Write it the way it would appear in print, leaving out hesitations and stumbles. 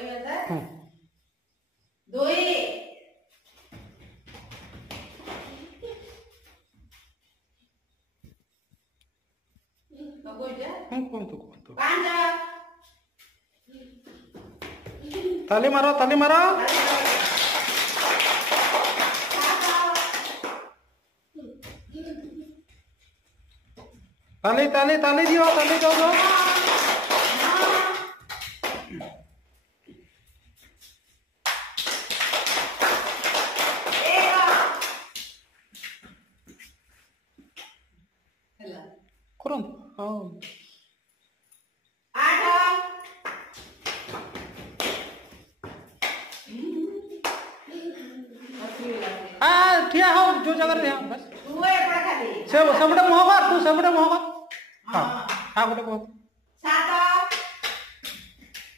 हूँ ताली मारो ताली मारो ताली ताली ताली दियो ताली दो दो करो हाँ ठिया हो जो जगह ठिया बस सेबड़े मोहगा तू सेबड़े मोहगा हाँ हाँ गोटे कह